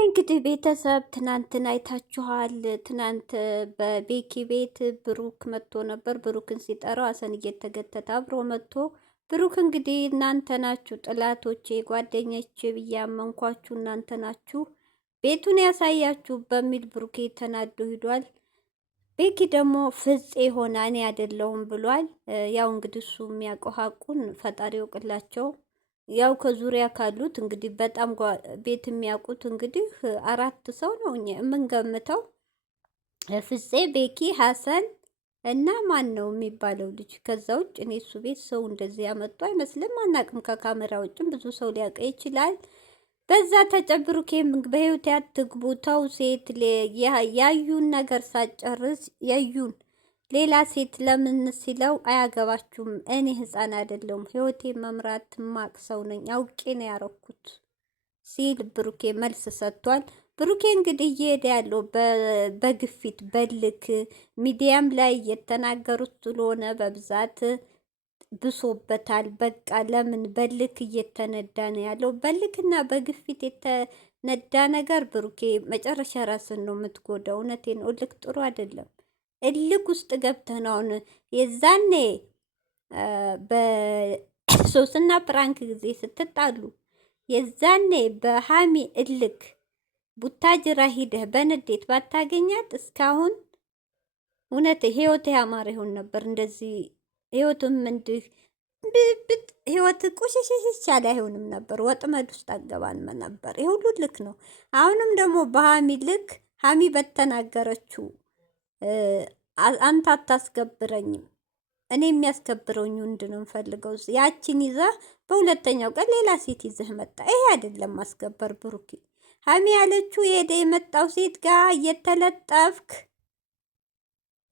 እንግዲህ ቤተሰብ ትናንትና አይታችኋል። ትናንት በቤኪ ቤት ብሩክ መጥቶ ነበር። ብሩክን ሲጠራው አሰን እየተገተተ አብሮ መጥቶ ብሩክ እንግዲህ እናንተ ናችሁ ጥላቶቼ፣ ጓደኞቼ ብዬ አመንኳችሁ እናንተ ናችሁ ቤቱን ያሳያችሁ በሚል ብሩክ ተናዶ ሂዷል። ቤኪ ደግሞ ፍፄ ሆና እኔ አይደለሁም ብሏል። ያው እንግዲህ እሱ የሚያውቀው ሀቁን ፈጣሪ ይወቅላቸው። ያው ከዙሪያ ካሉት እንግዲህ በጣም ቤት የሚያውቁት እንግዲህ 4 ሰው ነው የምንገምተው። ፍፄ፣ ቤኪ፣ ሀሰን እና ማን ነው የሚባለው ልጅ። ከዛ ውጭ እኔ እሱ ቤት ሰው እንደዚህ ያመጡ አይመስልም። አናቅም። ከካሜራ ውጭም ብዙ ሰው ሊያውቅ ይችላል። በዛ ተጨብሩኬም በህይወት ያትግቡ ተው። ሴት ያዩን ነገር ሳጨርስ ያዩን ሌላ ሴት ለምን ሲለው አያገባችሁም፣ እኔ ህፃን አይደለሁም፣ ህይወቴ መምራት ማቅ ሰው ነኝ፣ አውቄ ነው ያረኩት ሲል ብሩኬ መልስ ሰጥቷል። ብሩኬ እንግዲህ እየሄደ ያለው በግፊት በልክ ሚዲያም ላይ የተናገሩት ስለሆነ በብዛት ብሶበታል። በቃ ለምን በልክ እየተነዳ ነው ያለው። በልክና በግፊት የተነዳ ነገር ብሩኬ መጨረሻ ራስን ነው የምትጎዳው። እውነቴን ነው። እልክ ጥሩ አይደለም። እልክ ውስጥ ገብተህ ነው አሁን የዛኔ በሶስና ፕራንክ ጊዜ ስትጣሉ የዛኔ በሃሚ እልክ ቡታጅራ ሂደህ በንዴት ባታገኛት እስካሁን እውነት ህይወት ያማረ ይሆን ነበር። እንደዚህ ህይወትም እንዲህ ህይወት ቁሽሽሽ ያለ አይሆንም ነበር። ወጥመድ ውስጥ አገባን ነበር። ይሄ ሁሉ ልክ ነው። አሁንም ደግሞ በሃሚ ልክ ሃሚ በተናገረችው አንተ አታስከብረኝም፣ እኔ የሚያስከብረኝ ወንድ ነው የምፈልገው። ያቺን ይዘህ በሁለተኛው ቀን ሌላ ሴት ይዘህ መጣ። ይሄ አይደለም ማስከበር ብሩኬ። ሃሚ ያለችው የሄደ የመጣው ሴት ጋር እየተለጠፍክ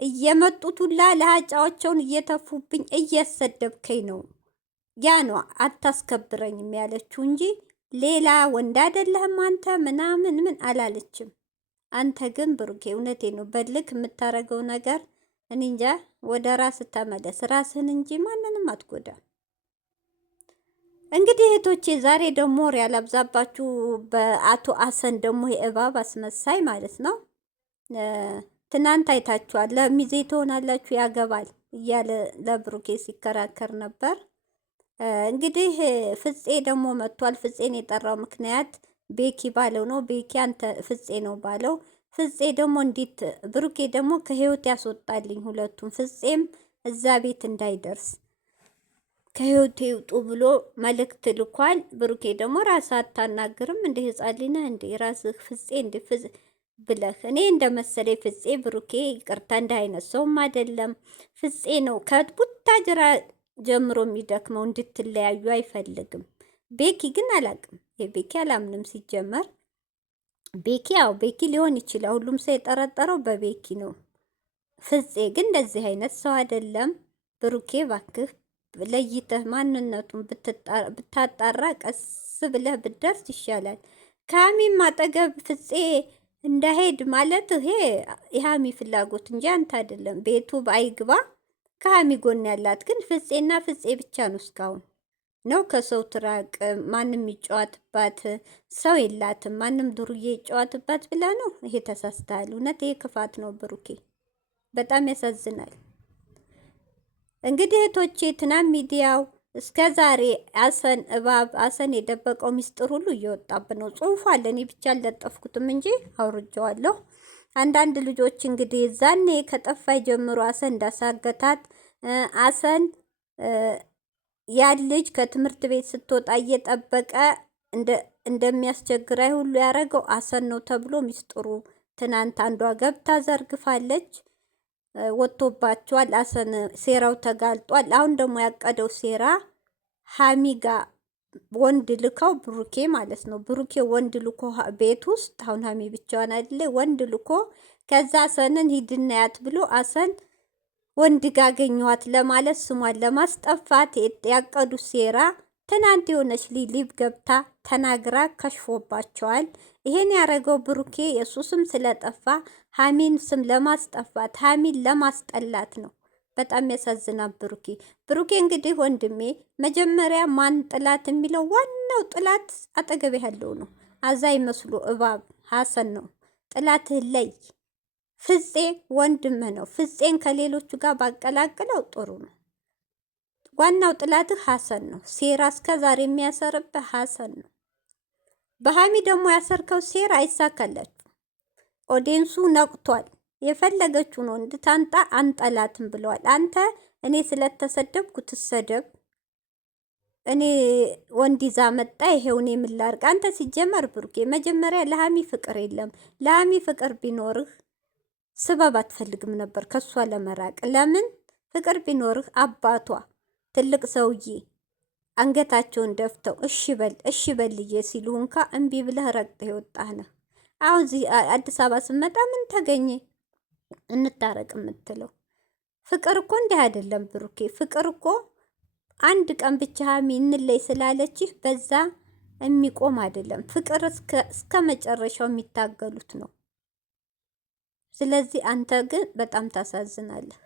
እየመጡት ሁላ ለሀጫዎቸውን እየተፉብኝ እያሰደብከኝ ነው። ያ ነው አታስከብረኝም ያለችው እንጂ ሌላ ወንድ አይደለህም አንተ ምናምን ምን አላለችም። አንተ ግን ብሩኬ እውነቴ ነው በልክ የምታረገው ነገር እኔ እንጃ። ወደ ራስ ተመለስ፣ ራስህን እንጂ ማንንም አትጎዳ። እንግዲህ እህቶቼ ዛሬ ደግሞ ያላብዛባችሁ በአቶ አሰን ደግሞ የእባብ አስመሳይ ማለት ነው። ትናንት አይታችኋል። ለሚዜ ትሆናላችሁ ያገባል እያለ ለብሩኬ ሲከራከር ነበር። እንግዲህ ፍፄ ደግሞ መጥቷል። ፍፄን የጠራው ምክንያት ቤኪ ባለው ነው። ቤኪ አንተ ፍፄ ነው ባለው። ፍፄ ደግሞ እንዴት ብሩኬ ደግሞ ከህይወት ያስወጣልኝ ሁለቱም፣ ፍፄም እዛ ቤት እንዳይደርስ ከህይወት ይውጡ ብሎ መልእክት ልኳል። ብሩኬ ደግሞ ራስህ አታናግርም እንደ ህፃን ልጅ ነህ እንደ ራስህ ፍፄ እንደ ፍፄ ብለህ እኔ እንደመሰለኝ ፍፄ ብሩኬ ይቅርታ እንደ አይነት ሰውም አይደለም። ፍፄ ነው ከቡታጅራ ጀምሮ የሚደክመው፣ እንድትለያዩ አይፈልግም። ቤኪ ግን አላቅም። የቤኪ አላምንም ሲጀመር። ቤኪ ያው ቤኪ ሊሆን ይችላል። ሁሉም ሰው የጠረጠረው በቤኪ ነው። ፍፄ ግን እንደዚህ አይነት ሰው አይደለም። ብሩኬ ባክህ ለይተህ ማንነቱን ብታጣራ ቀስ ብለህ ብደርስ ይሻላል። ከሀሚም አጠገብ ፍፄ እንዳሄድ ማለት ይሄ የሀሚ ፍላጎት እንጂ አንተ አይደለም። ቤቱ አይግባ። ከሀሚ ጎን ያላት ግን ፍፄና ፍፄ ብቻ ነው እስካሁን ነው። ከሰው ትራቅ፣ ማንም ይጫወትባት ሰው የላትም፣ ማንም ዱርዬ ይጫወትባት ብላ ነው። ይሄ ተሳስተሃል። እውነት ይሄ ክፋት ነው ብሩኬ፣ በጣም ያሳዝናል። እንግዲህ እህቶቼ ትናንት ሚዲያው እስከ ዛሬ አሰን እባብ አሰን የደበቀው ሚስጥር ሁሉ እየወጣብን ነው። ጽሁፍ አለ፣ እኔ ብቻ አልለጠፍኩትም እንጂ አውርጀዋለሁ። አንዳንድ ልጆች እንግዲህ ዛኔ ከጠፋይ ጀምሮ አሰን እንዳሳገታት አሰን ያን ልጅ ከትምህርት ቤት ስትወጣ እየጠበቀ እንደሚያስቸግራይ ሁሉ ያደረገው አሰን ነው ተብሎ ሚስጥሩ ትናንት አንዷ ገብታ ዘርግፋለች። ወጥቶባቸዋል። አሰን ሴራው ተጋልጧል። አሁን ደግሞ ያቀደው ሴራ ሀሚ ጋር ወንድ ልከው ብሩኬ ማለት ነው። ብሩኬ ወንድ ልኮ ቤት ውስጥ አሁን ሀሚ ብቻዋን አይደለ ወንድ ልኮ ከዛ አሰንን ሂድና ያት ብሎ አሰን ወንድ ጋር አገኘኋት ለማለት ስሟን ለማስጠፋት ያቀዱት ሴራ ትናንት የሆነች ሊብ ገብታ ተናግራ ከሽፎባቸዋል። ይሄን ያደረገው ብሩኬ የእሱ ስም ስለጠፋ ሀሚን ስም ለማስጠፋት ሀሚን ለማስጠላት ነው። በጣም ያሳዝናል ብሩኬ። ብሩኬ እንግዲህ ወንድሜ መጀመሪያ ማን ጥላት የሚለው ዋናው ጥላት አጠገቤ ያለው ነው። አዛይ መስሎ እባብ ሀሰን ነው። ጥላትህ ለይ። ፍፄ ወንድምህ ነው። ፍፄን ከሌሎቹ ጋር ባቀላቅለው ጥሩ ነው። ዋናው ጥላትህ ሀሰን ነው። ሴራ እስከ ዛሬ የሚያሰርብህ ሀሰን ነው። በሀሚ ደግሞ ያሰርከው ሴራ አይሳካላችሁ። ኦዲንሱ ነቅቷል። የፈለገችው ነው እንድታንጣ አንጠላትም ብለዋል። አንተ እኔ ስለተሰደብኩ ትሰደብ፣ እኔ ወንድ ይዛ መጣ ይሄው እኔ ምን ላድርግ? አንተ ሲጀመር ብሩኬ መጀመሪያ ለሀሚ ፍቅር የለም። ለሀሚ ፍቅር ቢኖርህ ስበብ አትፈልግም ነበር ከሷ ለመራቅ። ለምን? ፍቅር ቢኖርህ አባቷ ትልቅ ሰውዬ አንገታቸውን ደፍተው እሺ በል ልዬ ሲሉ እንኳ እምቢ ብለህ ረግጠህ የወጣህ ነህ። አሁን እዚህ አዲስ አበባ ስመጣ ምን ተገኘ እንታረቅ የምትለው? ፍቅር እኮ እንዲህ አይደለም ብሩኬ። ፍቅር እኮ አንድ ቀን ብቻ ሀሚ እንለይ ስላለችህ በዛ የሚቆም አይደለም። ፍቅር እስከ መጨረሻው የሚታገሉት ነው። ስለዚህ አንተ ግን በጣም ታሳዝናለህ።